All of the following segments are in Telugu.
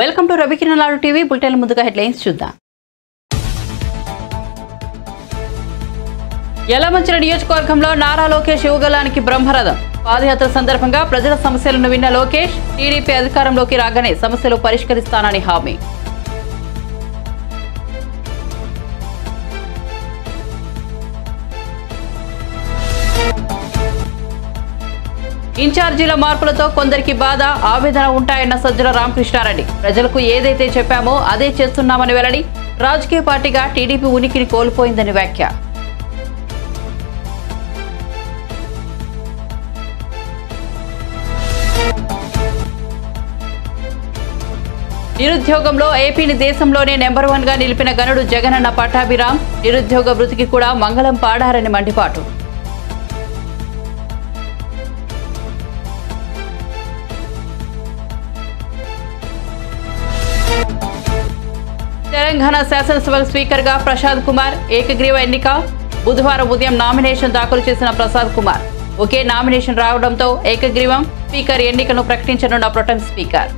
వెల్కమ్ టు రవికిరణాలు టీవీ బులెటిన్ ముందుగా హెడ్లైన్స్ చూద్దాం. యలమంచిలి నియోజకవర్గంలో నారా లోకేష్ యువగలానికి బ్రహ్మరథం. పాదయాత్ర సందర్భంగా ప్రజల సమస్యలను విన్న లోకేష్ టీడీపీ అధికారంలోకి రాగానే సమస్యలు పరిష్కరిస్తానని హామీ. ఇన్ఛార్జీల మార్పులతో కొందరికి బాధ ఆవేదన ఉంటాయన్న సజ్జల రామకృష్ణారెడ్డి. ప్రజలకు ఏదైతే చెప్పామో అదే చేస్తున్నామని వెల్లడి. రాజకీయ పార్టీగా టీడీపీ ఉనికిని కోల్పోయిందని వ్యాఖ్య. నిరుద్యోగంలో ఏపీని దేశంలోనే నెంబర్ 1 గా నిలిపిన గనుడు జగనన్న పట్టాభిరామ్. నిరుద్యోగ వృత్తికి కూడా మంగళం పాడారని మండిపాటు. తెలంగాణ శాసనసభ స్పీకర్ గా ప్రసాద్ కుమార్ ఏకగ్రీవ ఎన్నిక. బుధవారం ఉదయం నామినేషన్ దాఖలు చేసిన ప్రసాద్ కుమార్ ఒకే నామినేషన్ రావడంతో ఏకగ్రీవం. స్పీకర్ ఎన్నికను ప్రకటించనున్న ప్రొటెం స్పీకర్.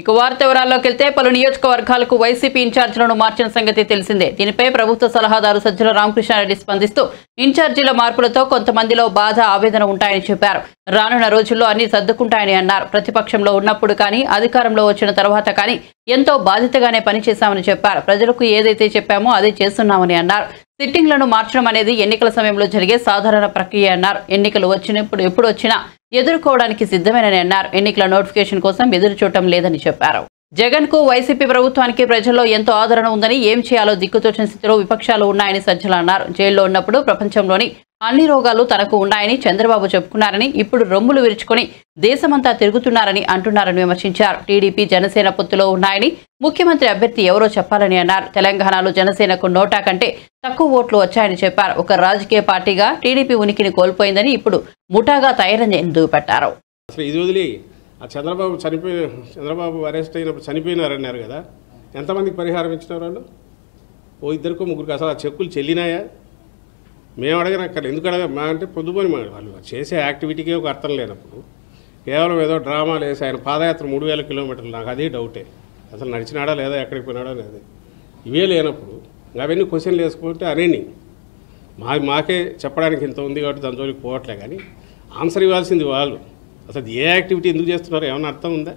ఇక వార్త వివరాల్లోకి వెళ్తే పలు నియోజకవర్గాలకు వైసీపీ ఇన్ఛార్జీలను మార్చిన సంగతి తెలిసిందే. దీనిపై ప్రభుత్వ సలహాదారు సజ్జల రామకృష్ణారెడ్డి స్పందిస్తూ ఇన్ఛార్జీల మార్పులతో కొంతమందిలో బాధ ఆవేదన ఉంటాయని చెప్పారు. రానున్న రోజుల్లో అన్ని సర్దుకుంటాయని అన్నారు. ప్రతిపక్షంలో ఉన్నప్పుడు కానీ అధికారంలో వచ్చిన తర్వాత కానీ ఎంతో బాధ్యతగానే పనిచేశామని చెప్పారు. ప్రజలకు ఏదైతే చెప్పామో అదే చేస్తున్నామని అన్నారు. సిట్టింగ్లను మార్చడం అనేది ఎన్నికల సమయంలో జరిగే సాధారణ ప్రక్రియ అన్నారు. ఎన్నికలు వచ్చినప్పుడు ఎప్పుడు వచ్చినా ఎదుర్కోవడానికి సిద్ధమేనని అన్నారు. ఎన్నికల నోటిఫికేషన్ కోసం ఎదురు చూడటం లేదని చెప్పారు. జగన్ కు వైసీపీ ప్రభుత్వానికి ప్రజల్లో ఎంతో ఆదరణ ఉందని, ఏం చేయాలో దిక్కుతోచిన స్థితిలో విపక్షాలు ఉన్నాయని సజ్జల అన్నారు. జైల్లో ఉన్నప్పుడు ప్రపంచంలోని అన్ని రోగాలు తనకు ఉన్నాయని చంద్రబాబు చెప్పుకున్నారని, ఇప్పుడు రొమ్ములు విరుచుకొని దేశమంతా తిరుగుతున్నారని అంటున్నారని విమర్శించారు. టీడీపీ జనసేన పొత్తులో ఉన్నాయని, ముఖ్యమంత్రి అభ్యర్థి ఎవరో చెప్పాలని అన్నారు. తెలంగాణలో జనసేనకు నోటా కంటే తక్కువ ఓట్లు వచ్చాయని చెప్పారు. ఒక రాజకీయ పార్టీగా టీడీపీ ఉనికిని కోల్పోయిందని, ఇప్పుడు ముఠాగా తయారని దుయ్యబట్టారు. చంద్రబాబు అరెస్ట్ అయినప్పుడు చనిపోయినారన్నారు కదా, ఎంతమందికి పరిహారం ఇచ్చినారు వాళ్ళు? ఓ ఇద్దరికో ముగ్గురికి అసలు ఆ చెక్కులు చెల్లినాయా? మేము అడగనక్కడ ఎందుకు మా అంటే పొద్దుపోని వాళ్ళు చేసే యాక్టివిటీకే ఒక అర్థం లేనప్పుడు కేవలం ఏదో డ్రామాలు వేసి ఆయన పాదయాత్ర 3000 కిలోమీటర్లు, నాకు అదే డౌటే. అసలు నడిచినాడా లేదా, ఎక్కడికి పోయినాడా లేదా, ఇవే లేనప్పుడు అవన్నీ క్వశ్చన్లు వేసుకుంటే అనేని మాకే చెప్పడానికి ఇంత ఉంది కాబట్టి దాని జోలికి పోవట్లే. కానీ ఆన్సర్ ఇవ్వాల్సింది వాళ్ళు. అసలు ఏ యాక్టివిటీ ఎందుకు చేస్తున్నారో ఏమైనా అర్థం ఉందా?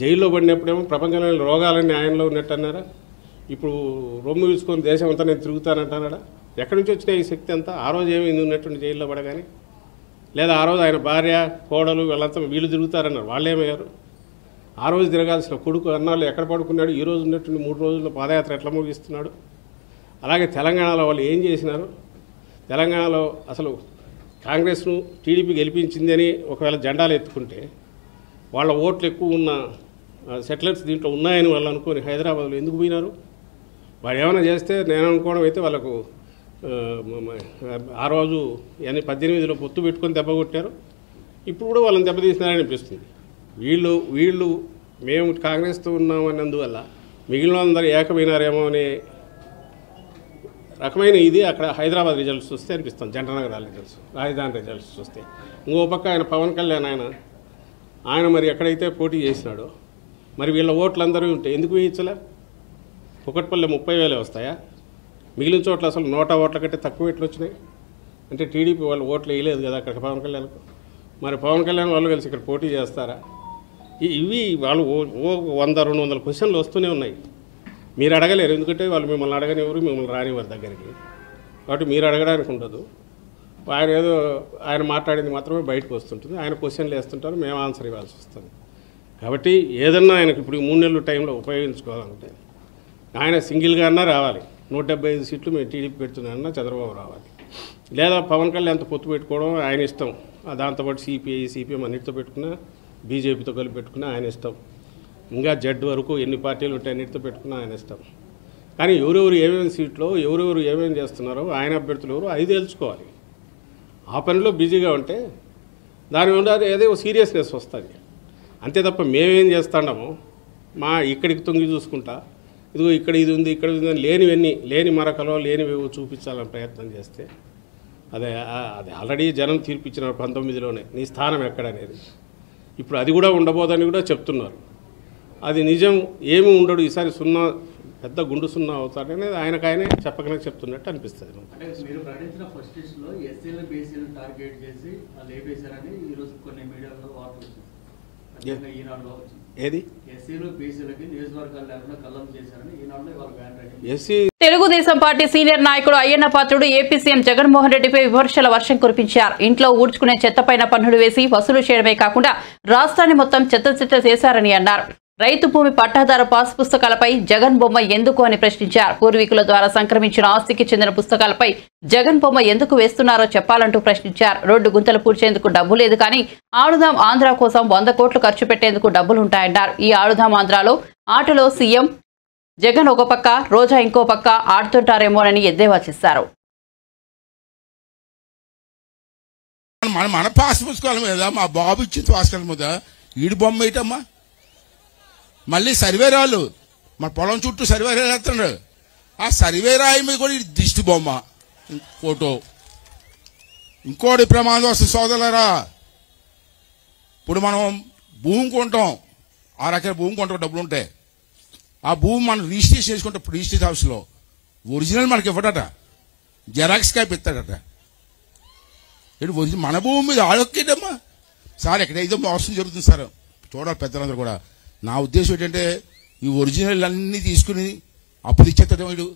జైల్లో పడినప్పుడేమో ప్రపంచంలోని రోగాలన్నీ ఆయనలో ఉన్నట్టు అన్నారా? ఇప్పుడు రొమ్ము తీసుకొని దేశం అంతా నేను తిరుగుతానంటున్నాడా? ఎక్కడి నుంచి వచ్చినా ఈ శక్తి అంతా? ఆ రోజు ఏమైంది ఉన్నట్టుండి జైల్లో పడగానే? లేదా ఆ రోజు ఆయన భార్య కోడలు వీళ్ళంతా వీళ్ళు తిరుగుతారన్నారు, వాళ్ళు ఏమయ్యారు? ఆ రోజు తిరగాల్సిన కొడుకు అన్నాళ్ళు ఎక్కడ పడుకున్నాడు? ఈ రోజు ఉన్నట్టుండి 3 రోజుల్లో పాదయాత్ర ఎట్లా ముగిస్తున్నాడు? అలాగే తెలంగాణలో వాళ్ళు ఏం చేసినారు? తెలంగాణలో అసలు కాంగ్రెస్ను టీడీపీ గెలిపించింది అని ఒకవేళ జెండాలు ఎత్తుకుంటే వాళ్ళ ఓట్లు ఎక్కువ ఉన్న సెటిలర్స్ దీంట్లో ఉన్నాయని వాళ్ళు అనుకొని హైదరాబాద్లో ఎందుకు పోయినారు? వాళ్ళు ఏమైనా చేస్తే నేను అనుకోవడం అయితే వాళ్ళకు ఆ రోజు 18లో పొత్తు పెట్టుకొని దెబ్బ కొట్టారు. ఇప్పుడు కూడా వాళ్ళని దెబ్బతీసినారని అనిపిస్తుంది. వీళ్ళు మేము కాంగ్రెస్తో ఉన్నామన్నందువల్ల మిగిలిన అందరూ ఏకమైనారేమో అనే రకమైన ఇది అక్కడ హైదరాబాద్ రిజల్ట్స్ చూస్తే అనిపిస్తాం. జంటనగరాల రిజల్ట్స్, రాజధాని రిజల్ట్స్ చూస్తే. ఇంకో పక్క ఆయన పవన్ కళ్యాణ్ ఆయన మరి ఎక్కడైతే పోటీ చేసినాడో మరి వీళ్ళ ఓట్లందరూ ఉంటే ఎందుకు వేయించలే? కుకట్పల్లి 30,000 వస్తాయా? మిగిలిన చోట్ల అసలు 100 ఓట్ల కంటే తక్కువ ఎట్లు వచ్చినాయి? అంటే టీడీపీ వాళ్ళు ఓట్లు వేయలేదు కదా అక్కడ పవన్ కళ్యాణ్కు. మరి పవన్ కళ్యాణ్ వాళ్ళు కలిసి ఇక్కడ పోటీ చేస్తారా? ఇవి వాళ్ళు 100-200 క్వశ్చన్లు వస్తూనే ఉన్నాయి. మీరు అడగలేరు, ఎందుకంటే వాళ్ళు మిమ్మల్ని అడగనివ్వరు, మిమ్మల్ని రానివ్వరు దగ్గరికి. కాబట్టి మీరు అడగడానికి ఉండదు. ఆయన మాట్లాడింది మాత్రమే బయటకు వస్తుంటుంది. ఆయన క్వశ్చన్లు వేస్తుంటారు, మేము ఆన్సర్ ఇవ్వాల్సి వస్తుంది. కాబట్టి ఏదన్నా ఆయనకు ఇప్పుడు 3 నెలల టైంలో ఉపయోగించుకోవాలంటే ఆయన సింగిల్గా అన్నా రావాలి. 175 సీట్లు మేము టీడీపీ పెడుతున్నామన్నా చంద్రబాబు రావాలి. లేదా పవన్ కళ్యాణ్తో పొత్తు పెట్టుకోవడం ఆయన ఇష్టం. దాంతోపాటు సిపిఎం అన్నిటితో పెట్టుకున్నా, బీజేపీతో కలిపి పెట్టుకున్నా ఆయన ఇష్టం. ఇంకా జడ్ వరకు ఎన్ని పార్టీలు ఉంటాయి అన్నిటితో పెట్టుకున్నా ఆయన ఇష్టం. కానీ ఎవరెవరు ఏమేమి సీట్లో ఎవరెవరు ఏమేమి చేస్తున్నారో ఆయన అభ్యర్థులు ఎవరు అది తెలుసుకోవాలి. ఆ పనిలో బిజీగా ఉంటే దాని వల్ల ఏదో సీరియస్నెస్ వస్తుంది. అంతే తప్ప మేమేం చేస్తున్నామో ఇక్కడికి తొంగి చూసుకుంటా ఇదిగో ఇక్కడ ఇది ఉంది ఇక్కడ ఇది లేనివన్నీ లేని మరకలో లేనివేవో చూపించాలని ప్రయత్నం చేస్తే అదే అది ఆల్రెడీ జనం తీర్పు ఇచ్చినారు 19లోనే నీ స్థానం ఎక్కడనేది. ఇప్పుడు అది కూడా ఉండబోదని కూడా చెప్తున్నారు. అది నిజం ఏమి ఉండడు, ఈసారి సున్నా పెద్ద గుండు సున్నా అవుతాడనేది ఆయనకాయనే చెప్పకనే చెప్తున్నట్టు అనిపిస్తుంది. అంటే మీరు ప్రకటించిన ఫస్ట్ లిస్టులో ఎస్సీలు బీసీలు టార్గెట్ చేసి వాళ్ళు లేపేశారని ఈరోజు కొన్ని మీడియాలో వార్తలు వచ్చింది. ఈనాడులో వచ్చింది ఏది ఎస్సీలు బీసీలకి నియోజకవర్గాలు లేకుండా కల్లం చేశారని ఈనాడులో ఇవాళ ban SC. Telugu Desam party senior నాయకుడు అయ్యన్న పాత్రుడు ఏపీ సీఎం జగన్మోహన్ రెడ్డిపై విమర్శల వర్షం కురిపించారు. ఇంట్లో ఊడ్చుకునే చెత్తపైన పన్నులు వేసి వసూలు చేయడమే కాకుండా రాష్ట్రాన్ని మొత్తం చెత్త చేశారని అన్నారు. రైతు భూమి పట్టాదారు పాస్ పుస్తకాలపై జగన్ బొమ్మ ఎందుకు అని ప్రశ్నించారు. పూర్వీకుల ద్వారా సంక్రమించిన ఆస్తికి చెందిన పుస్తకాలపై జగన్ బొమ్మ ఎందుకు వేస్తున్నారో చెప్పాలంటూ ప్రశ్నించారు. రోడ్డు గుంతలు పూడ్చేందుకు డబ్బు లేదు కానీ ఆడుదాం ఆంధ్ర కోసం 100 కోట్లు ఖర్చు పెట్టేందుకు డబ్బులుంటాయన్నారు. ఈ ఆడుదాం ఆంధ్రాలో ఆటలో సీఎం జగన్ ఒక పక్క, రోజా ఇంకో పక్క ఆడుతుంటారేమోనని ఎద్దేవా చేశారు. మన పాస్ పుస్తకాల మీద మా బాబు ఇచ్చిన పుస్తకాల మీద ఈడు బొమ్మ వేయటమ్మా. మళ్ళీ సర్వేరాలు మన పొలం చుట్టూ సర్వేరాలు వేస్తున్నాడు. ఆ సర్వేరాయి మీద కూడా దిష్టి బొమ్మ ఫోటో. ఇంకోటి ప్రమాదం వస్తుంది సోదరులారా. ఇప్పుడు మనం భూమి కొంటాం, 6 ఎకరాల భూమి కొంటాం, డబ్బులు ఉంటాయి. ఆ భూమి మనం రిజిస్ట్రేషన్ చేసుకుంటాం రిజిస్ట్రేషన్ హౌస్లో. ఒరిజినల్ మనకి ఇవ్వడట, జెరాక్స్ కాపీ ఇస్తాడట. ఒరిజినల్ మన భూమి మీద ఆడొక్కేటమ్మా. సార్ ఎక్కడైతే మోసం జరుగుతుంది సార్, చూడాలి పెద్దలందరూ కూడా. నా ఉద్దేశం ఏంటంటే ఈ ఒరిజినల్ అన్నీ తీసుకుని అప్పులు ఇచ్చేస్తాడు వీడు.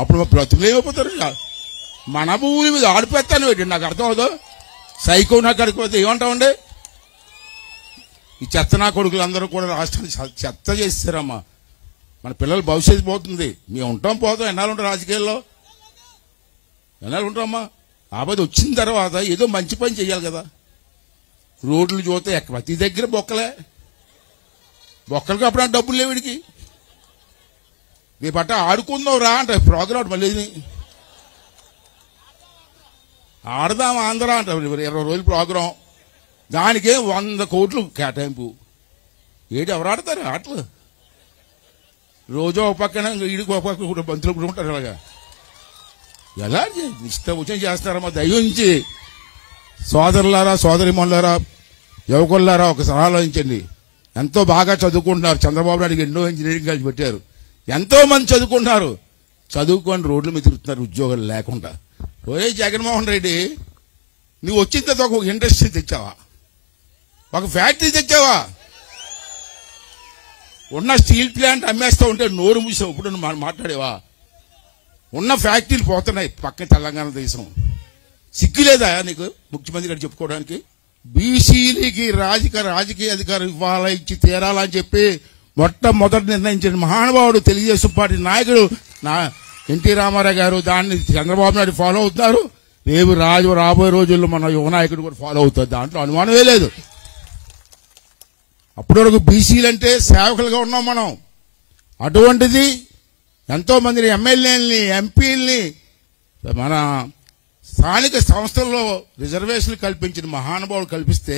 అప్పుడు బ్రతుకులేమైపోతారు. మన భూమి మీద ఆడిపోతాను ఏంటి, నాకు అర్థం అవుతుందో. సైకో నాకు అడిగిపోతే ఏమంటామండి. ఈ చెత్త నా కొడుకులు అందరూ కూడా రాష్ట్రాన్ని చెత్త చేస్తారమ్మా. మన పిల్లల భవిష్యత్తు పోతుంది. మేము ఉంటాం పోతాం, ఎన్నాళ్ళు ఉంటాం రాజకీయాల్లో, ఎన్నాళ్ళు ఉంటామమ్మా. ఆపద వచ్చిన తర్వాత ఏదో మంచి పని చేయాలి కదా. రోడ్లు చూస్తే ప్రతి దగ్గర బొక్కలకి అప్పుడు డబ్బులు లేవు వీడికి. రేపట్ట ఆడుకుందాం రా అంట ప్రోగ్రామ్. మళ్ళీ ఆడదాం ఆంధ్ర అంట 20 రోజుల ప్రోగ్రాం. దానికే 100 కోట్లు కేటాయింపు. ఏడు ఎవరు ఆడతారు ఆటలు? రోజు ఒక పక్కన ఈడికి ఒక పక్కన కూడా బంతులు కూడా ఉంటారు. అలాగా ఎలా ఇష్టం వచ్చిన చేస్తారమ్మా. దయించి సోదరులారా, సోదరిమణులారా, యువకులారా ఒకసారి ఆలోచించండి. ఎంతో బాగా చదువుకుంటున్నారు. చంద్రబాబు నాయుడు ఎన్నో ఇంజనీరింగ్ కాలేజ్ పెట్టారు. ఎంతో మంది చదువుకుంటున్నారు. చదువుకొని రోడ్ల మీద తిరుగుతున్నారు ఉద్యోగాలు లేకుండా. ఓయ్ జగన్మోహన్ రెడ్డి, నువ్వు వచ్చిన తర్వాత ఒక ఇండస్ట్రీ తెచ్చావా, ఒక ఫ్యాక్టరీ తెచ్చావా? ఉన్న స్టీల్ ప్లాంట్ అమ్మేస్తా ఉంటే నోరు మూసావు. ఇప్పుడు నువ్వు మాట్లాడేవా? ఉన్న ఫ్యాక్టరీలు పోతున్నాయి పక్క తెలంగాణ దేశం. సిగ్గులేదా నీకు ముఖ్యమంత్రి గారు చెప్పుకోవడానికి? బీసీలకి రాజకీయ అధికారం ఇవ్వాలా, ఇచ్చి తీరాలని చెప్పి మొట్టమొదటి నిర్ణయించిన మహానుభావుడు తెలుగుదేశం పార్టీ నాయకుడు ఎన్టీ రామారావు గారు. దాన్ని చంద్రబాబు నాయుడు ఫాలో అవుతున్నారు. రేపు రాబోయే రోజుల్లో మన యువ నాయకుడు కూడా ఫాలో అవుతారు. దాంట్లో అనుమానమే లేదు. అప్పటి వరకు బీసీలు అంటే సేవకులుగా ఉన్నాం మనం. అటువంటిది ఎంతో మందిని ఎమ్మెల్యేలని, ఎంపీలని, మన స్థానిక సంస్థల్లో రిజర్వేషన్లు కల్పించిన మహానుభావులు కల్పిస్తే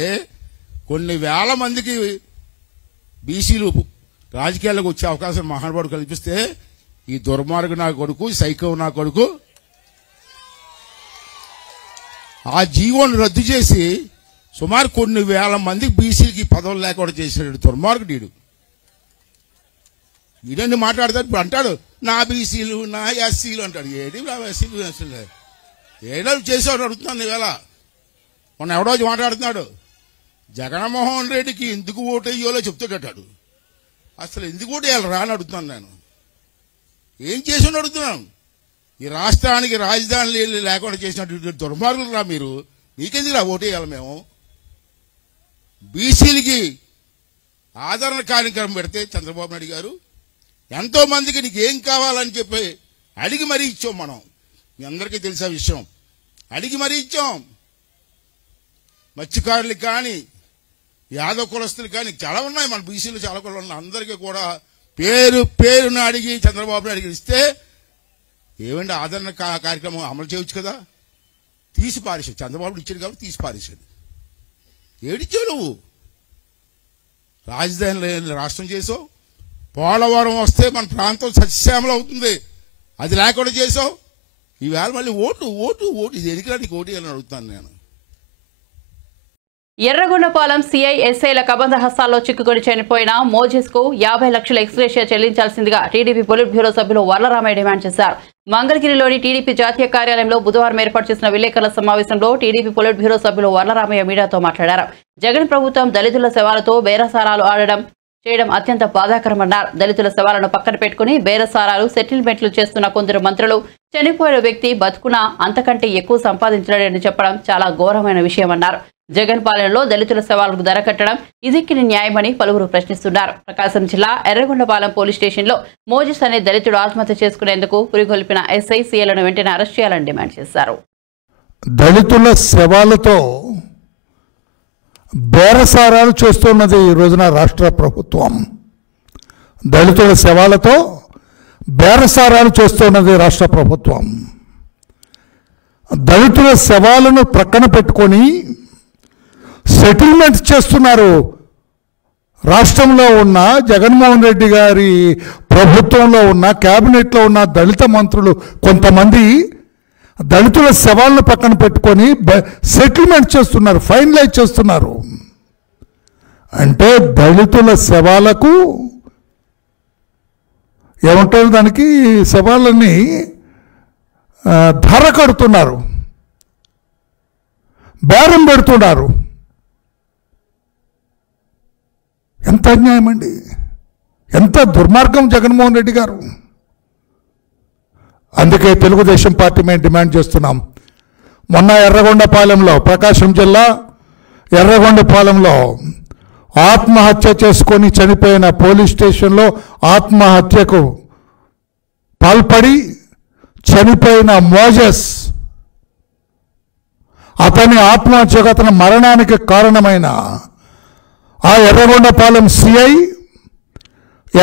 కొన్ని వేల మందికి బీసీలు రాజకీయాలకు వచ్చే అవకాశం మహానుభావుడు కల్పిస్తే ఈ దుర్మార్గు నా కొడుకు, సైకో నా కొడుకు ఆ జీవోను రద్దు చేసి సుమారు కొన్ని వేల మందికి బీసీలకి పదవులు లేకుండా చేసినాడు దుర్మార్గుడు. ఈడన్ని మాట్లాడతాడు. ఇప్పుడు అంటాడు నా బీసీలు, నా ఎస్సీలు అంటాడు. ఏది నా ఎస్సీలు ఎస్సీలు ఏదో చేసేవాడు అడుగుతున్నాను. ఇవాళ మొన్న ఎవడో మాట్లాడుతున్నాడు. జగన్మోహన్ రెడ్డికి ఎందుకు ఓటు వేయాలో చెప్తాడటాడు. అసలు ఎందుకు ఓటు వేయాలి రా అని అడుగుతున్నాను నేను. ఏం చేసి అడుగుతున్నాను. ఈ రాష్ట్రానికి రాజధాని లేకుండా చేసినటువంటి దుర్మార్గులు రా మీరు. నీకెందుకు రా ఓటు వేయాలి మేము? బీసీలకి ఆదరణ కార్యక్రమం పెడితే చంద్రబాబు నాయుడు గారు ఎంతో మందికి నీకు ఏం కావాలని చెప్పి అడిగి మరీ ఇచ్చాం మనం. మీ అందరికీ తెలిసే విషయం. అడిగి మరీ ఇచ్చాం. మత్స్యకారులకు కానీ, యాదవ కులస్తులు కానీ చాలా ఉన్నాయి. మన బీసీలు చాలా కులాలు ఉన్నాయి. అందరికీ కూడా పేరును అడిగి చంద్రబాబు నాయుడు ఇస్తే ఏమంటే ఆదరణ కార్యక్రమం అమలు చేయవచ్చు కదా. తీసి పారేసాడు. చంద్రబాబు ఇచ్చాడు కాబట్టి తీసి పారేసాడు. ఏడిచ్చావు నువ్వు? రాజధాని రాష్ట్రం చేసావు. పోలవరం వస్తే మన ప్రాంతం సస్యశ్యామలం అవుతుంది. అది లేకుండా చేసావు. ఈవేళ మళ్ళీ ఓటు ఓటు ఓటు ఇది ఎన్నికడానికి ఓటు అని అడుగుతాను నేను. ఎర్రగొండపాలెం సిఐ ఎస్ఐల కబంధ హస్తాల్లో చిక్కుకొని చనిపోయిన మోజెస్ కు 50 లక్షల ఎక్స్గ్రేషియా చెల్లించాల్సిందిగా టీడీపీ పొలిట్ బ్యూరో సభ్యులు వర్లరామయ్య డిమాండ్ చేశారు. మంగళగిరిలోని టీడీపీ జాతీయ కార్యాలయంలో బుధవారం ఏర్పాటు చేసిన విలేకరుల సమావేశంలో టీడీపీ పొలిట్ బ్యూరో సభ్యులు వర్లరామయ్య మీడియాతో మాట్లాడారు. జగన్ ప్రభుత్వం దళితుల శవాలతో బేరసారాలు చేయడం అత్యంత బాధాకరమన్నారు. దళితుల శవాలను పక్కన పెట్టుకుని బేరసారాలు సెటిల్మెంట్లు చేస్తున్న కొందరు మంత్రులు చనిపోయిన వ్యక్తి బతుకున అంతకంటే ఎక్కువ సంపాదించలేడని చెప్పడం చాలా ఘోరమైన విషయమన్నారు. జగన్ పాలనలో దళితుల శవాలకు ధర కట్టడం ఇదిక్కిని న్యాయమని పలువురు ప్రశ్నిస్తున్నారు. ప్రకాశం జిల్లా ఎర్రగొండపాలెం పోలీస్ స్టేషన్లో మోజెస్ అనే దళితుడు ఆత్మహత్య చేసుకునేందుకు పురిగొల్పిన ఎస్ఐ సీఎలను వెంటనే అరెస్ట్ చేయాలని డిమాండ్ చేశారు. దళితుల శవాలతో బేరసారాలు చేస్తున్నది ఈ రోజున రాష్ట్ర ప్రభుత్వం. దళితుల శవాలతో బేరసారాలు చేస్తున్నది రాష్ట్ర ప్రభుత్వం. దళితుల శవాలను ప్రక్కన పెట్టుకొని సెటిల్మెంట్ చేస్తున్నారు. రాష్ట్రంలో ఉన్న జగన్మోహన్ రెడ్డి గారి ప్రభుత్వంలో ఉన్న క్యాబినెట్లో ఉన్న దళిత మంత్రులు కొంతమంది దళితుల శవాలను పక్కన పెట్టుకొని సెటిల్మెంట్ చేస్తున్నారు, ఫైనలైజ్ చేస్తున్నారు. అంటే దళితుల శవాలకు ఏమంటారు, దానికి శవాలని ధర కడుతున్నారు, బేరం పెడుతున్నారు. ఎంత అన్యాయం అండి, ఎంత దుర్మార్గం జగన్మోహన్ రెడ్డి గారు. అందుకే తెలుగుదేశం పార్టీ మేము డిమాండ్ చేస్తున్నాం. మొన్న ఎర్రగొండపాలెంలో, ప్రకాశం జిల్లా ఎర్రగొండపాలెంలో ఆత్మహత్య చేసుకొని చనిపోయిన పోలీస్ స్టేషన్లో ఆత్మహత్యకు పాల్పడి చనిపోయిన మోజెస్, అతని ఆత్మహత్యకు, అతని మరణానికి కారణమైన ఆ ఎర్రగొండపాలెం సిఐ,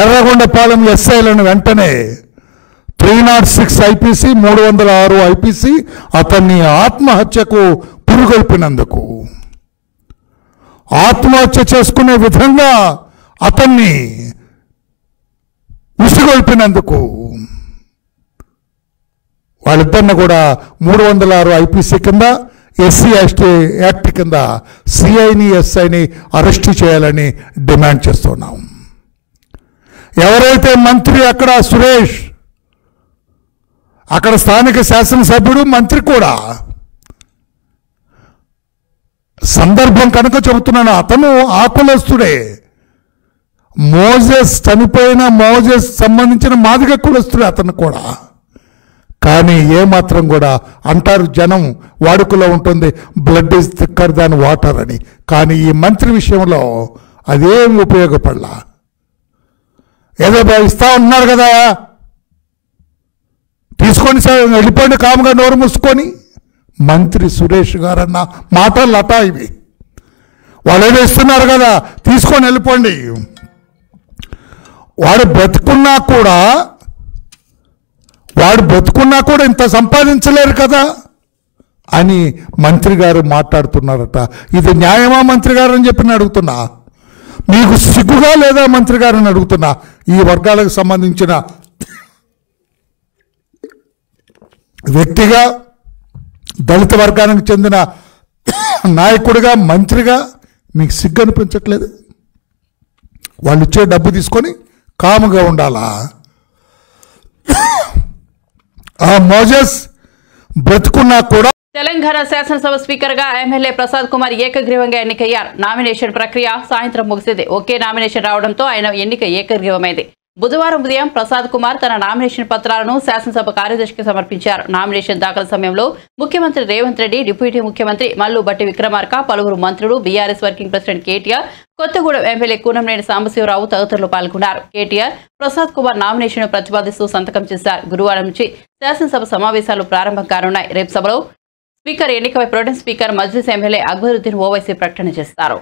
ఎర్రగొండపాలెం ఎస్ఐలను వెంటనే 306 ఐపీసీ 306 ఐపీసీ అతన్ని ఆత్మహత్యకు పురుగొల్పినందుకు, ఆత్మహత్య చేసుకునే విధంగా అతన్ని ఉసిగొల్పినందుకు వాళ్ళిద్దరిని కూడా 306 ఐపీసీ కింద, ఎస్సీ ఎస్టీ యాక్ట్ కింద సిఐని ఎస్ఐని అరెస్టు చేయాలని డిమాండ్ చేస్తున్నాం. ఎవరైతే మంత్రి అక్కడ సురేష్, అక్కడ స్థానిక శాసనసభ్యుడు, మంత్రి కూడా, సందర్భం కనుక చెబుతున్నాను, అతను ఆకులస్తుడే. మోజెస్, చనిపోయిన మోజెస్ సంబంధించిన మాదిగ కులస్తుడే అతను కూడా. కానీ ఏమాత్రం కూడా అంటారు, జనం వాడుకలో ఉంటుంది, blood is thicker than water అని. కానీ ఈ మంత్రి విషయంలో అదేమి ఉపయోగపడలా. ఏదో ఇస్తా ఉన్నారు కదా, తీసుకొని వెళ్ళిపోయిన కాముగా నోరు మూసుకొని. మంత్రి సురేష్ గారన్న మాటలు లటా ఇవి. వాళ్ళు ఏదో ఇస్తున్నారు కదా, తీసుకొని వెళ్ళిపోండి. వాడు బ్రతుకున్నా కూడా ఇంత సంపాదించలేరు కదా అని మంత్రి గారు మాట్లాడుతున్నారట. ఇది న్యాయమా మంత్రి గారు అని చెప్పి అడుగుతున్నా. మీకు సిగ్గుగా లేదా మంత్రి గారిని అడుగుతున్నా. ఈ వర్గాలకు సంబంధించిన వ్యక్తిగా, దళిత వర్గానికి చెందిన నాయకుడిగా, మంత్రిగా మీకు సిగ్గు అనిపించట్లేదు? వాళ్ళు ఇచ్చే డబ్బు తీసుకొని కాముగా ఉండాలా? ఆ మోజెస్ బ్రతుకున్నా కూడా. తెలంగాణ శాసనసభ స్పీకర్ గా ఎమ్మెల్యే ప్రసాద్ కుమార్ ఏకగ్రీవంగా ఎన్నికయ్యారు. నామినేషన్ ప్రక్రియ సాయంత్రం ముగిసింది. ఒకే నామినేషన్ రావడంతో ఆయన ఎన్నిక ఏకగ్రీవమైంది. బుధవారం ఉదయం ప్రసాద్ కుమార్ తన నామినేషన్ పత్రాలను శాసనసభ కార్యదర్శికి సమర్పించారు. నామినేషన్ దాఖలు సమయంలో ముఖ్యమంత్రి రేవంత్ రెడ్డి, డిప్యూటీ ముఖ్యమంత్రి మల్లు భట్టి విక్రమార్క, పలువురు మంత్రులు, BRS working president KTR, Kothagudem MLA Kunamneni Sambasivarao తదితరులు పాల్గొన్నారు. కేటీఆర్ ప్రసాద్ కుమార్ నామినేషన్ ప్రతిపాదిస్తూ సంతకం చేశారు. గురువారం నుంచి శాసనసభ సమావేశాలు ప్రారంభం కానున్నాయి. రేపు సభలో స్పీకర్ ఎన్నికపై protem speaker Majlis MLA Akbaruddin Owaisi ప్రకటన చేస్తారు.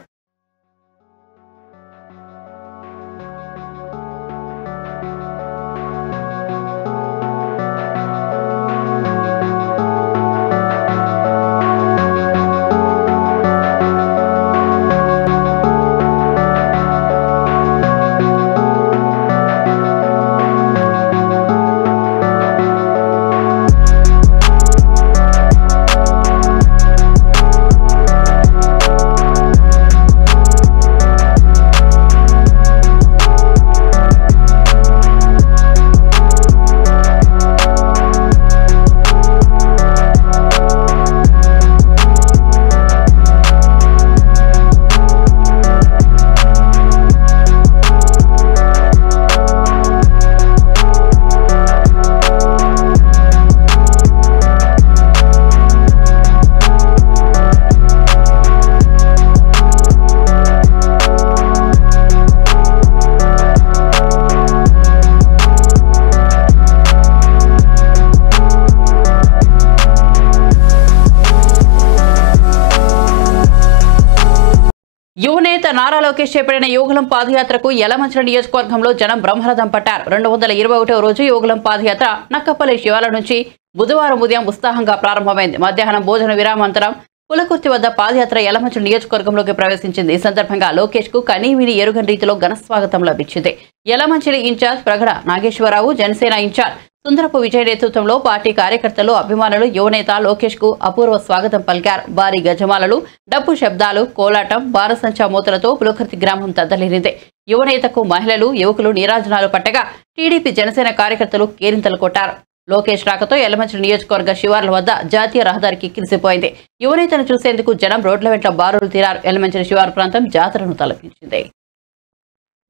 యువనేత నారా లోకేష్ చేపట్టిన యోగులం పాదయాత్రకు యలమంచిలి నియోజకవర్గంలో జనం బ్రహ్మరథం పట్టారు. 221వ రోజు యోగులం పాదయాత్ర నక్కపల్లి శివాల నుంచి బుధవారం ఉదయం ఉత్సాహంగా ప్రారంభమైంది. మధ్యాహ్నం భోజన విరామాంతరం పులకుర్తి వద్ద పాదయాత్ర యలమంచిలి నియోజకవర్గంలోకి ప్రవేశించింది. ఈ సందర్భంగా లోకేష్ కు కనీవిని ఎరుగని రీతిలో ఘనస్వాగతం లభించింది. యలమంచిలి ఇన్ఛార్జ్ ప్రగడ నాగేశ్వరరావు, జనసేన ఇన్ఛార్జ్ సుందరపు విజయ్ నేతృత్వంలో పార్టీ కార్యకర్తలు, అభిమానులు యువనేత లోకేష్ కు అపూర్వ స్వాగతం పలికారు. భారీ గజమాలలు, డప్పు శబ్దాలు, కోలాటం, బారసంచా మూతలతో పులకుర్తి గ్రామం తద్దలిరింది. యువనేతకు మహిళలు, యువకులు నీరాజనాలు పట్టగా టీడీపీ, జనసేన కార్యకర్తలు కేరింతలు కొట్టారు. లోకేష్ రాకతో యలమంచిలి నియోజకవర్గ శివార్ల వద్ద జాతీయ రహదారికి కిలిసిపోయింది. యువనేతను చూసేందుకు జనం రోడ్ల వెంట బారులు తీరారు. యలమంచిలి శివారు ప్రాంతం జాతరను తలపించింది.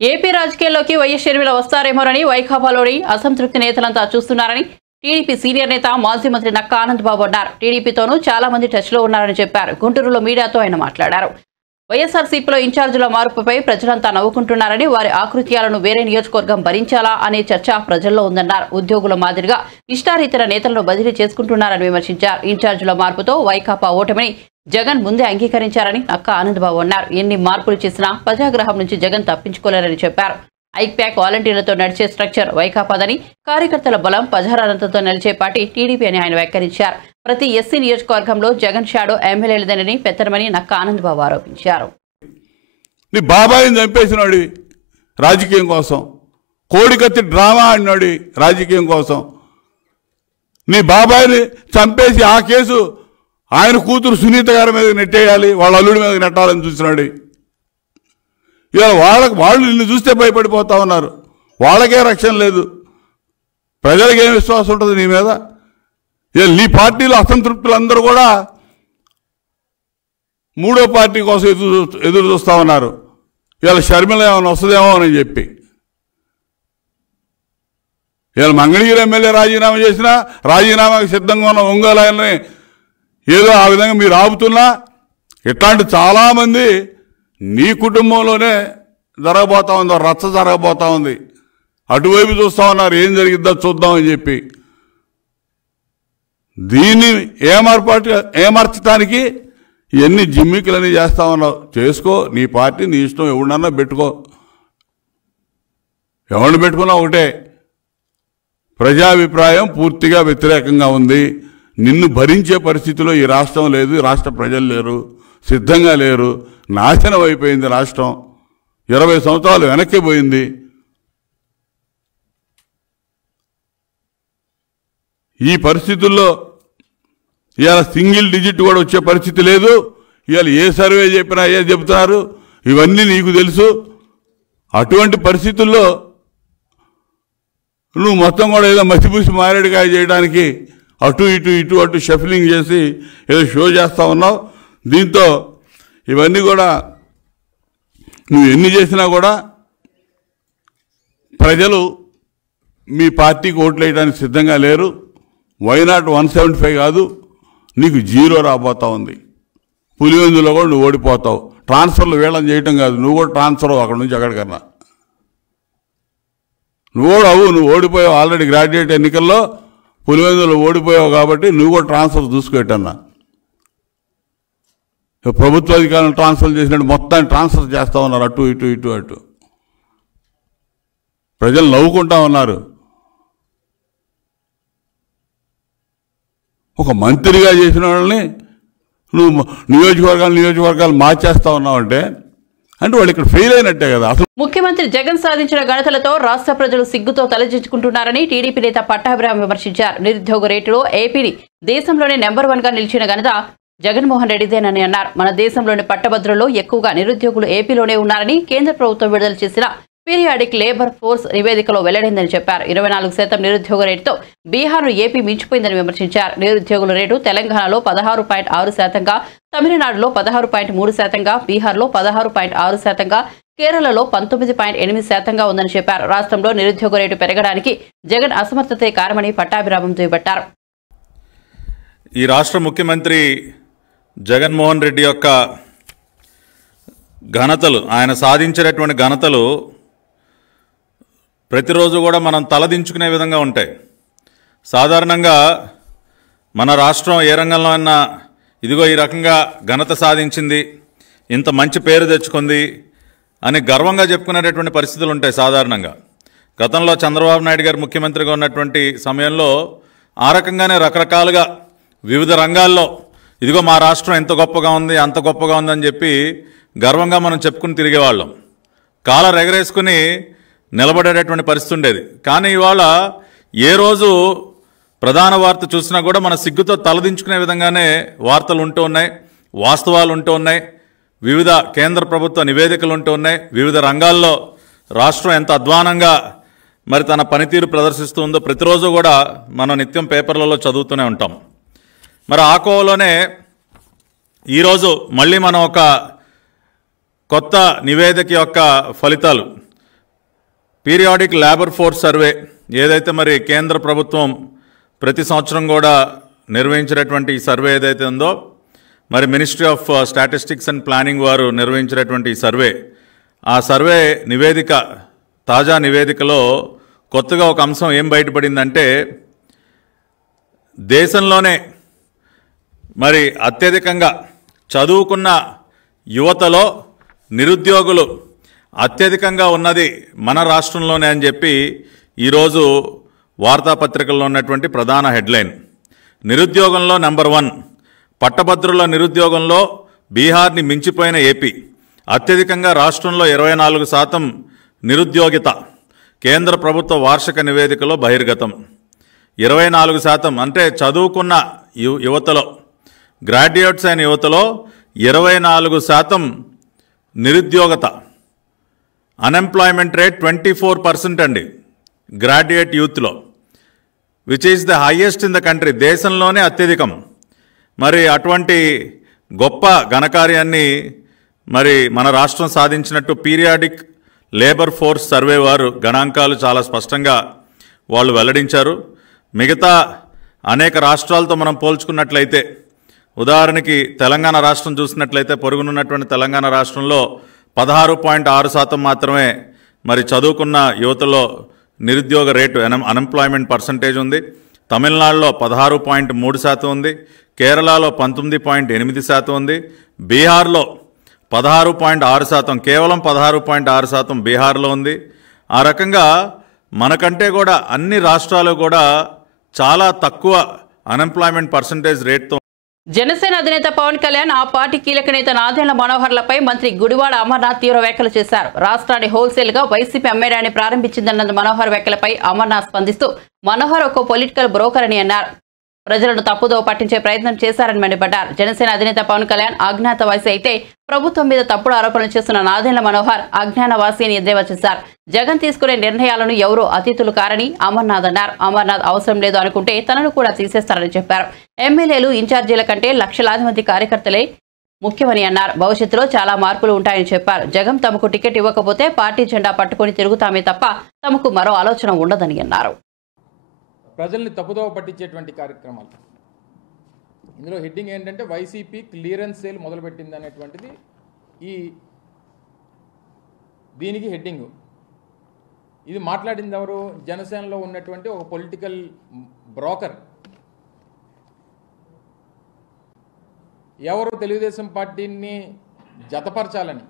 ఏపీ రాజకీయాల్లోకి వైఎస్ షర్మిల వస్తారేమోనని వైకాపాలోని అసంతృప్తి నేతలంతా చూస్తున్నారని టీడీపీ సీనియర్ నేత, మాజీ మంత్రి నక్కా ఆనందబాబు అన్నారు. టీడీపీతోనూ చాలా మంది టచ్లో ఉన్నారని చెప్పారు. గుంటూరులో మీడియాతో ఆయన మాట్లాడారు. వైఎస్ఆర్సీపీలో ఇన్ఛార్జీల మార్పుపై ప్రజలంతా నవ్వుకుంటున్నారని, వారి ఆకృత్యాలను వేరే నియోజకవర్గం భరించాలా అనే చర్చ ప్రజల్లో ఉందన్నారు. ఉద్యోగుల మాదిరిగా ఇష్టారీతర నేతలను బదిలీ చేసుకుంటున్నారని విమర్శించారు. ఇన్ఛార్జీల మార్పుతో వైకాపా ఓటమిని జగన్ ముందే అంగీకరించారని నక్కా ఆనందబాబు అన్నారు. ఎన్ని మార్పులు చేసినా ప్రజాగ్రహం నుంచి జగన్ తప్పించుకోలేరని చెప్పారు. ఐక్యాక్ వాలంటీర్లతో నడిచే స్ట్రక్చర్ వైకాపాదని, కార్యకర్తల బలం ప్రజారానంతంతో నిలిచే పార్టీ టీడీపీ అని ఆయన వ్యాఖ్యానించారు. ప్రతి ఎస్సీ నియోజకవర్గంలో జగన్ షాడో ఎమ్మెల్యేలదేనని పెత్తనమని నక్కా ఆనందబాబు ఆరోపించారు. నీ బాబాయిని చంపేసినాడు రాజకీయం కోసం, కోడికత్తి డ్రామా ఆడినాడు రాజకీయం కోసం. నీ బాబాయిని చంపేసి ఆ కేసు ఆయన కూతురు సునీత గారి మీద నెట్టేయాలి, వాళ్ళ అల్లుడి మీద నెట్టాలని చూసినాడు. ఇవాళ వాళ్ళు నిన్ను చూస్తే భయపడిపోతా ఉన్నారు. వాళ్ళకే రక్షణ లేదు. ప్రజలకు ఏం విశ్వాసం ఉంటుంది నీ మీద? ఇవాళ నీ పార్టీలో అసంతృప్తులందరూ కూడా మూడో పార్టీ కోసం ఎదురు చూస్తూ ఉన్నారు. ఇవాళ షర్మిల ఏమైనా వస్తుందేమో అని చెప్పి. ఇవాళ మంగళగిరి ఎమ్మెల్యే రాజీనామా చేసినా, రాజీనామాకి సిద్ధంగా ఉన్న ఒంగోలు ఆయన్ని ఏదో ఆ విధంగా మీరు ఆపుతున్నా, ఇట్లాంటి చాలామంది నీ కుటుంబంలోనే జరగబోతా ఉంది, రచ్చ జరగబోతా ఉంది. అటువైపు చూస్తూ ఉన్నారు, ఏం జరిగిద్దో చూద్దామని చెప్పి. దీన్ని ఏమర్చడానికి ఎన్ని జిమ్మికులని చేస్తా ఉన్నావు. చేసుకో, నీ పార్టీ నీ ఇష్టం, ఎవడన్నా పెట్టుకో. ఎవరిని పెట్టుకున్నా ఒకటే, ప్రజాభిప్రాయం పూర్తిగా వ్యతిరేకంగా ఉంది. నిన్ను భరించే పరిస్థితిలో ఈ రాష్ట్రం లేదు, రాష్ట్ర ప్రజలు లేరు, సిద్ధంగా లేరు. నాశనం అయిపోయింది రాష్ట్రం. 20 సంవత్సరాలు వెనక్కి పోయింది. ఈ పరిస్థితుల్లో ఇవాళ సింగిల్ డిజిట్ కూడా వచ్చే పరిస్థితి లేదు. ఇవాళ ఏ సర్వే చెప్పినా ఏ చెబుతున్నారు, ఇవన్నీ నీకు తెలుసు. అటువంటి పరిస్థితుల్లో నువ్వు మొత్తం కూడా ఏదో మసిపూసి మారేడుకాయ చేయడానికి అటు ఇటు షఫలింగ్ చేసి ఏదో షో చేస్తూ ఉన్నావు. దీంతో ఇవన్నీ కూడా నువ్వు ఎన్ని చేసినా కూడా ప్రజలు మీ పార్టీకి ఓట్లు వేయడానికి సిద్ధంగా లేరు. వైనాట్ 175 కాదు, నీకు 0 రాబోతా ఉంది. పులివెందులో కూడా నువ్వు ఓడిపోతావు. ట్రాన్స్ఫర్లు వీళ్ళని చేయటం కాదు, నువ్వు కూడా ట్రాన్స్ఫర్ అక్కడి నుంచి అక్కడికన్నా. నువ్వు ఓడిపోయావు. ఆల్రెడీ గ్రాడ్యుయేట్ ఎన్నికల్లో పులివెందులో ఓడిపోయావు కాబట్టి నువ్వు కూడా ట్రాన్స్ఫర్ చూసుకోవటన్నా. ప్రభుత్వ అధికారులను ట్రాన్స్ఫర్ చేసినట్టు మొత్తాన్ని ట్రాన్స్ఫర్ చేస్తూ ఉన్నారు, అటు. ప్రజలు నవ్వుకుంటా ఉన్నారు. ఒక మంత్రిగా చేసిన వాళ్ళని నువ్వు నియోజకవర్గాలు మార్చేస్తా ఉన్నావంటే వాళ్ళు ఇక్కడ ఫెయిల్ అయినట్టే కదా. అసలు ముఖ్యమంత్రి జగన్ సాధించిన ఘనతలతో రాష్ట్ర ప్రజలు సిగ్గుతో తలదించుకుంటున్నారని టీడీపీ నేత పట్టాభిరామ్ విమర్శించారు. నిరుద్యోగ రేటులో ఏపీని దేశంలోనే నెంబర్ 1గా నిలిచిన ఘనత జగన్మోహన్ రెడ్డిదేనని అన్నారు. మన దేశంలోని పట్టభద్రుల్లో ఎక్కువగా నిరుద్యోగులు ఏపీలోనే ఉన్నారని కేంద్ర ప్రభుత్వం విడుదల చేసిన పీరియాడిక్ లేబర్ ఫోర్స్ నివేదికలో వెల్లడైందని చెప్పారు. 24% నిరుద్యోగ రేటుతో బీహార్ను ఏపీ మించిపోయిందని విమర్శించారు. నిరుద్యోగుల రేటు తెలంగాణలో 16.6%గా, తమిళనాడులో 16.3%గా, బీహార్లో 16.6%గా, కేరళలో 19.8%గా ఉందని చెప్పారు. రాష్ట్రంలో నిరుద్యోగ రేటు పెరగడానికి జగన్ అసమర్థతే కారణమని పట్టాభిరామం దుయ్యబట్టారు. ఈ రాష్ట్ర ముఖ్యమంత్రి జగన్మోహన్ రెడ్డి యొక్క ఘనతలు, ఆయన సాధించినటువంటి ఘనతలు ప్రతిరోజు కూడా మనం తలదించుకునే విధంగా ఉంటాయి. సాధారణంగా మన రాష్ట్రం ఏ రంగంలో అయినా ఇదిగో ఈ రకంగా ఘనత సాధించింది, ఇంత మంచి పేరు తెచ్చుకుంది అని గర్వంగా చెప్పుకునేటటువంటి పరిస్థితులు ఉంటాయి సాధారణంగా. గతంలో చంద్రబాబు నాయుడు గారు ముఖ్యమంత్రిగా ఉన్నటువంటి సమయంలో ఆ రకంగానే రకరకాలుగా వివిధ రంగాల్లో ఇదిగో మా రాష్ట్రం ఎంత గొప్పగా ఉంది అంత గొప్పగా ఉందని చెప్పి గర్వంగా మనం చెప్పుకుని తిరిగేవాళ్ళం. కాలర్ ఎగరేసుకుని నిలబడేటటువంటి పరిస్థితి ఉండేది. కానీ ఇవాళ ఏ రోజు ప్రధాన వార్త చూసినా కూడా మన సిగ్గుతో తలదించుకునే విధంగానే వార్తలు ఉంటూ ఉన్నాయి, వాస్తవాలు ఉంటూ ఉన్నాయి, వివిధ కేంద్ర ప్రభుత్వ నివేదికలు ఉంటూ ఉన్నాయి. వివిధ రంగాల్లో రాష్ట్రం ఎంత అధ్వానంగా మరి తన పనితీరు ప్రదర్శిస్తుందో ప్రతిరోజు కూడా మనం నిత్యం పేపర్లలో చదువుతూనే ఉంటాం. మరి ఆ కోవలోనే ఈరోజు మళ్ళీ మనం ఒక కొత్త నివేదిక యొక్క ఫలితాలు పీరియాడిక్ లేబర్ ఫోర్స్ సర్వే ఏదైతే మరి కేంద్ర ప్రభుత్వం ప్రతి సంవత్సరం కూడా నిర్వహించినటువంటి ఈ సర్వే ఏదైతే ఉందో మరి ministry of statistics and planning వారు నిర్వహించినటువంటి ఈ సర్వే, ఆ సర్వే నివేదిక తాజా నివేదికలో కొత్తగా ఒక అంశం ఏం బయటపడిందంటే దేశంలోనే మరి అత్యధికంగా చదువుకున్న యువతలో నిరుద్యోగులు అత్యధికంగా ఉన్నది మన రాష్ట్రంలోనే అని చెప్పి ఈరోజు వార్తాపత్రికల్లో ఉన్నటువంటి ప్రధాన హెడ్లైన్. నిరుద్యోగంలో నెంబర్ 1, పట్టభద్రుల నిరుద్యోగంలో బీహార్ని మించిపోయిన ఏపీ, అత్యధికంగా రాష్ట్రంలో 24% నిరుద్యోగిత, కేంద్ర ప్రభుత్వ వార్షిక నివేదికలో బహిర్గతం. 24% అంటే చదువుకున్న యువతలో, గ్రాడ్యుయేట్స్ అయిన యువతలో 24% నిరుద్యోగత. అన్ఎంప్లాయ్మెంట్ రేట్ 24% అండి గ్రాడ్యుయేట్ యూత్లో, which is the highest in the country, దేశంలోనే అత్యధికం. మరి అటువంటి గొప్ప ఘనకార్యాన్ని మరి మన రాష్ట్రం సాధించినట్టు పీరియాడిక్ లేబర్ ఫోర్స్ సర్వే వారు గణాంకాలు చాలా స్పష్టంగా వాళ్ళు వెల్లడించారు. మిగతా అనేక రాష్ట్రాలతో మనం పోల్చుకున్నట్లయితే, ఉదాహరణకి తెలంగాణ రాష్ట్రం చూసినట్లయితే పొరుగునున్నటువంటి తెలంగాణ రాష్ట్రంలో 16.6% మాత్రమే మరి చదువుకున్న యువతలో నిరుద్యోగ రేటు అన్ఎంప్లాయ్మెంట్ పర్సంటేజ్ ఉంది. తమిళనాడులో 16.3% ఉంది, కేరళలో 19.8% ఉంది, బీహార్లో 16.6%, కేవలం 16.6% బీహార్లో ఉంది. ఆ రకంగా మనకంటే కూడా అన్ని రాష్ట్రాలు కూడా చాలా తక్కువ అన్ఎంప్లాయ్మెంట్ పర్సంటేజ్ రేట్తో. జనసేన అధినేత పవన్ కళ్యాణ్ ఆ పార్టీ కీలక నేత నాదెండ్ల మనోహర్లపై మంత్రి గుడివాడ అమర్నాథ్ తీవ్ర వ్యాఖ్యలు చేశారు. రాష్ట్రాన్ని హోల్సేల్ గా వైసీపీ అమ్మేయడాన్ని ప్రారంభించిందన్న మనోహర్ వ్యాఖ్యలపై అమర్నాథ్ స్పందిస్తూ మనోహర్ ఒక పొలిటికల్ బ్రోకర్ అని అన్నారు. ప్రజలను తప్పుదో పట్టించే ప్రయత్నం చేశారని మండిపడ్డారు. జనసేన అధినేత పవన్ కళ్యాణ్ అజ్ఞాతవాసి అయితే ప్రభుత్వం మీద తప్పుడు ఆరోపణలు చేస్తున్న నాదెండ్ల మనోహర్ అజ్ఞానవాసి అని ఎద్దేవా చేశారు. జగన్ తీసుకునే నిర్ణయాలను ఎవరూ అతీతులు కారని అమర్నాథ్ అన్నారు. అమర్నాథ్ అవసరం లేదు అనుకుంటే తనను కూడా తీసేస్తారని చెప్పారు. ఎమ్మెల్యేలు, ఇన్ఛార్జీల కంటే లక్షలాది మంది కార్యకర్తలే ముఖ్యమని అన్నారు. భవిష్యత్తులో చాలా మార్పులు ఉంటాయని చెప్పారు. జగన్ తమకు టికెట్ ఇవ్వకపోతే పార్టీ జెండా పట్టుకుని తిరుగుతామే తప్ప తమకు మరో ఆలోచన ఉండదని అన్నారు. ప్రజల్ని తప్పుదోవ పట్టించేటువంటి కార్యక్రమాలు. ఇందులో హెడ్డింగ్ ఏంటంటే వైసీపీ క్లియరెన్స్ సేల్ మొదలుపెట్టింది అనేటువంటిది దీనికి హెడ్డింగ్. ఇది మాట్లాడింది ఎవరు? జనసేనలో ఉన్నటువంటి ఒక పొలిటికల్ బ్రోకర్. ఎవరు? తెలుగుదేశం పార్టీని జతపరచాలని,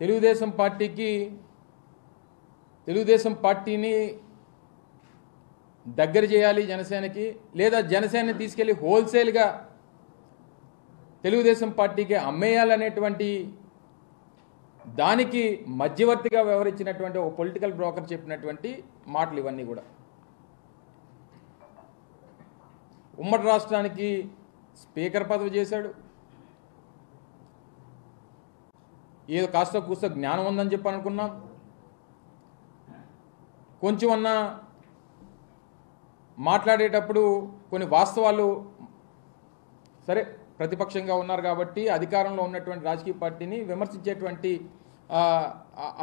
తెలుగుదేశం పార్టీని దగ్గర చేయాలి జనసేనకి, లేదా జనసేనని తీసుకెళ్లి హోల్సేల్గా తెలుగుదేశం పార్టీకి అమ్మేయాలనేటువంటి దానికి మధ్యవర్తిగా వ్యవహరించినటువంటి ఒక పొలిటికల్ బ్రోకర్ చెప్పినటువంటి మాటలు ఇవన్నీ కూడా. ఉమ్మడి రాష్ట్రానికి స్పీకర్ పదవి చేశాడు. ఏదో కాస్త కూస్త జ్ఞానం ఉందని చెప్పి అనుకున్నాం. కొంచెం అన్నా మాట్లాడేటప్పుడు కొన్ని వాస్తవాలు, సరే ప్రతిపక్షంగా ఉన్నారు కాబట్టి అధికారంలో ఉన్నటువంటి రాజకీయ పార్టీని విమర్శించేటువంటి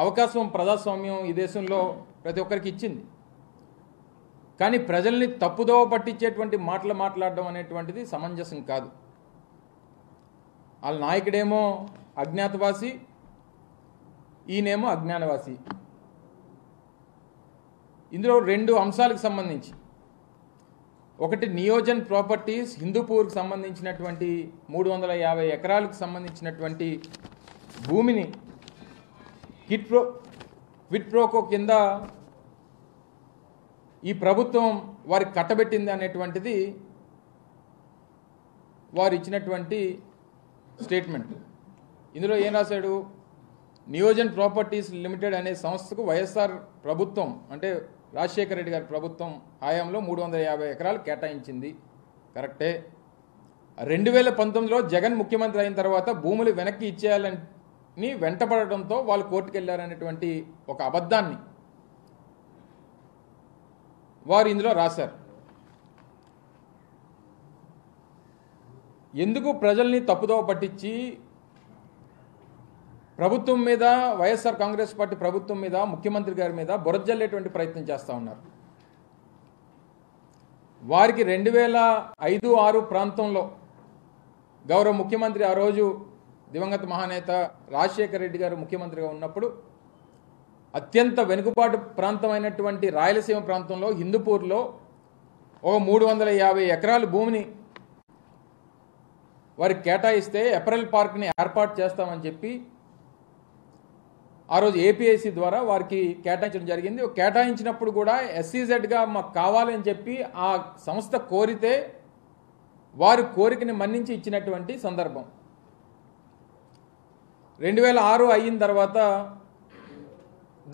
అవకాశం ప్రజాస్వామ్యం ఈ దేశంలో ప్రతి ఒక్కరికి ఇచ్చింది. కానీ ప్రజల్ని తప్పుదోవ పట్టించేటువంటి మాటలు మాట్లాడడం అనేటువంటిది సమంజసం కాదు. వాళ్ళ నాయకుడేమో అజ్ఞాతవాసి, ఈయనేమో అజ్ఞానవాసి. ఇందులో రెండు అంశాలకు సంబంధించి ఒకటి నియోజన్ ప్రాపర్టీస్ హిందూపూర్కి సంబంధించినటువంటి 350 ఎకరాలకు సంబంధించినటువంటి భూమిని క్విడ్ ప్రోకో కింద ఈ ప్రభుత్వం వారికి కట్టబెట్టింది అనేటువంటిది వారు ఇచ్చినటువంటి స్టేట్మెంట్. ఇందులో ఏం రాశాడు? నియోజన్ ప్రాపర్టీస్ లిమిటెడ్ అనే సంస్థకు వైఎస్ఆర్ ప్రభుత్వం అంటే రాజశేఖర రెడ్డి గారి ప్రభుత్వం హయాంలో 350 ఎకరాలు కేటాయించింది. కరెక్టే. 2019లో జగన్ ముఖ్యమంత్రి అయిన తర్వాత భూములు వెనక్కి ఇచ్చేయాలని వెంటపడడంతో వాళ్ళు కోర్టుకు వెళ్ళారనేటువంటి ఒక అబద్ధాన్ని వారు ఇందులో రాశారు. ఎందుకు ప్రజల్ని తప్పుదోవ పట్టించి ప్రభుత్వం మీద, వైఎస్ఆర్ కాంగ్రెస్ పార్టీ ప్రభుత్వం మీద, ముఖ్యమంత్రి గారి మీద బురజల్లేటువంటి ప్రయత్నం చేస్తూ ఉన్నారు. వారికి 2005-6 ప్రాంతంలో గౌరవ ముఖ్యమంత్రి ఆ రోజు దివంగత మహానేత రాజశేఖర రెడ్డి గారు ముఖ్యమంత్రిగా ఉన్నప్పుడు అత్యంత వెనుకబాటు ప్రాంతమైనటువంటి రాయలసీమ ప్రాంతంలో హిందూపూర్లో ఒక 350 ఎకరాల భూమిని వారికి కేటాయిస్తే ఎపరల్ పార్క్ని ఏర్పాటు చేస్తామని చెప్పి ఆ రోజు ఏపీఐసి ద్వారా వారికి కేటాయించడం జరిగింది. కేటాయించినప్పుడు కూడా ఎస్సీజెడ్గా మాకు కావాలని చెప్పి ఆ సంస్థ కోరితే వారి కోరికని మన్నించి ఇచ్చినటువంటి సందర్భం. 2006 అయిన తర్వాత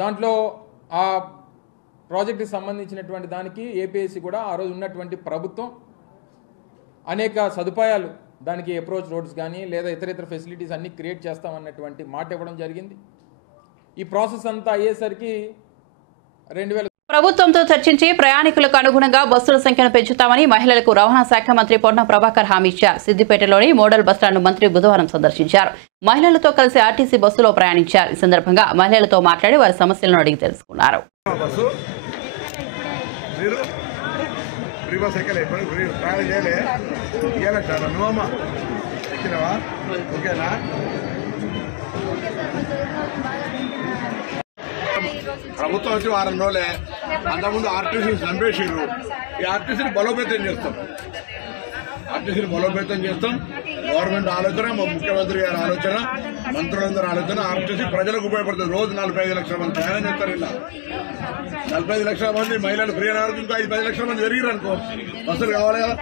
దాంట్లో ఆ ప్రాజెక్టుకి సంబంధించినటువంటి దానికి ఏపీఐసి కూడా ఆ రోజు ఉన్నటువంటి ప్రభుత్వం అనేక సదుపాయాలు, దానికి అప్రోచ్ రోడ్స్ కానీ లేదా ఇతర ఫెసిలిటీస్ అన్నీ క్రియేట్ చేస్తామన్నటువంటి మాట ఇవ్వడం జరిగింది. ఈ ప్రాసెస్ అంతా అయ్యేసరికి 2000 ప్రభుత్వంతో చర్చించి ప్రయాణికులకు అనుగుణంగా బస్సుల సంఖ్యను పెంచుతామని మహిళలకు రవాణా శాఖ మంత్రి పొన్నం ప్రభాకర్ హామీ ఇచ్చారు. సిద్దిపేటలోని మోడల్ బస్టాండ్ను మంత్రి బుధవారం సందర్శించారు. మహిళలతో కలిసి ఆర్టీసీ బస్సులో ప్రయాణించారు. ఈ సందర్భంగా మహిళలతో మాట్లాడి వారి సమస్యలను అడిగి తెలుసుకున్నారు. ప్రభుత్వం వచ్చి వారం రోజులే, అంతకుముందు ఆర్టీసీని చంపేసారు. ఈ ఆర్టీసీని బలోపేతం చేస్తాం. గవర్నమెంట్ ఆలోచన, మా ముఖ్యమంత్రి గారి ఆలోచన, మంత్రులందరూ ఆలోచన. ఆర్టీసీ ప్రజలకు ఉపయోగపడుతుంది. రోజు 45 లక్షల మంది ప్రయాణం చేస్తారు. ఇలా 45 లక్షల మంది మహిళలు ఫ్రీ అయిన వరకు ఇంకో 5-10 లక్షల మంది పెరిగారు అనుకో, బస్సులు కావాలి కదా.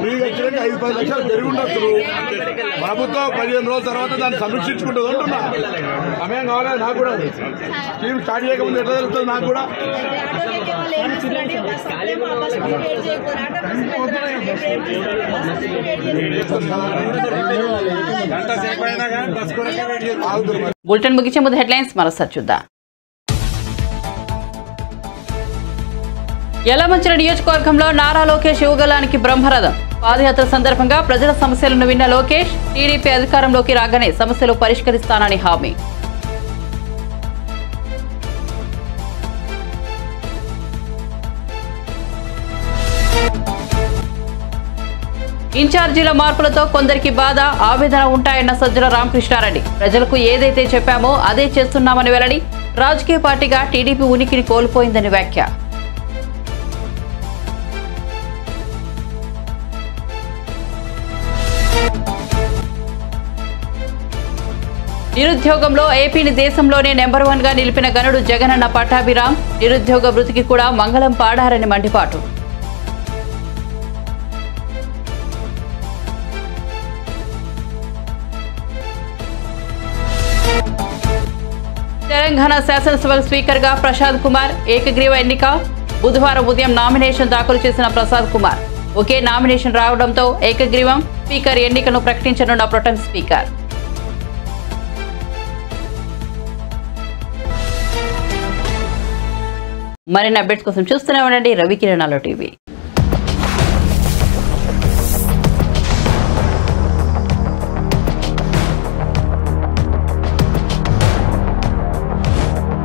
ఫ్రీగా వచ్చినాక 5-10 లక్షలు పెరిగి ఉండొచ్చు. ప్రభుత్వం 15 రోజుల తర్వాత దాన్ని సమీక్షించుకుంటుంది అంటున్నా. సమయం కావాలి నాకు కూడా. స్కీమ్ స్టార్ట్ చేయకముందు ఎట్లా తెలుస్తుంది నాకు కూడా. బులెటిన్ ముగించే ముందు హెడ్లైన్స్ మరోసారి చూద్దాం. యలమంచిల నియోజకవర్గంలో నారా లోకేష్ యువగలానికి బ్రహ్మరథం. పాదయాత్ర సందర్భంగా ప్రజల సమస్యలను విన్న లోకేష్ టీడీపీ అధికారంలోకి రాగానే సమస్యలు పరిష్కరిస్తానని హామీ. ఇన్ఛార్జీల మార్పులతో కొందరికి బాధ, ఆవేదన ఉంటాయన్న సజ్జల రామకృష్ణారెడ్డి. ప్రజలకు ఏదైతే చెప్పామో అదే చేస్తున్నామని వెల్లడి. రాజకీయ పార్టీగా టీడీపీ ఉనికిని కోల్పోయిందని వ్యాఖ్య. నిరుద్యోగంలో ఏపీని దేశంలోనే నెంబర్ 1గా నిలిపిన గనుడు జగనన్న పట్టాభిరామ్. నిరుద్యోగ వృత్తికి కూడా మంగళం పాడారని మండిపాటు. తెలంగాణ శాసనసభ స్పీకర్గా ప్రసాద్ కుమార్ ఏకగ్రీవ ఎన్నిక. బుధవారం ఉదయం నామినేషన్ దాఖలు చేసిన ప్రసాద్ కుమార్. ఒకే నామినేషన్ రావడంతో ఏకగ్రీవం. స్పీకర్ ఎన్నికను ప్రకటించనున్న ప్రొటెం స్పీకర్. మరిన్ని అప్డేట్స్ కోసం చూస్తూనే ఉండండి రవికిరణాలు టీవీ.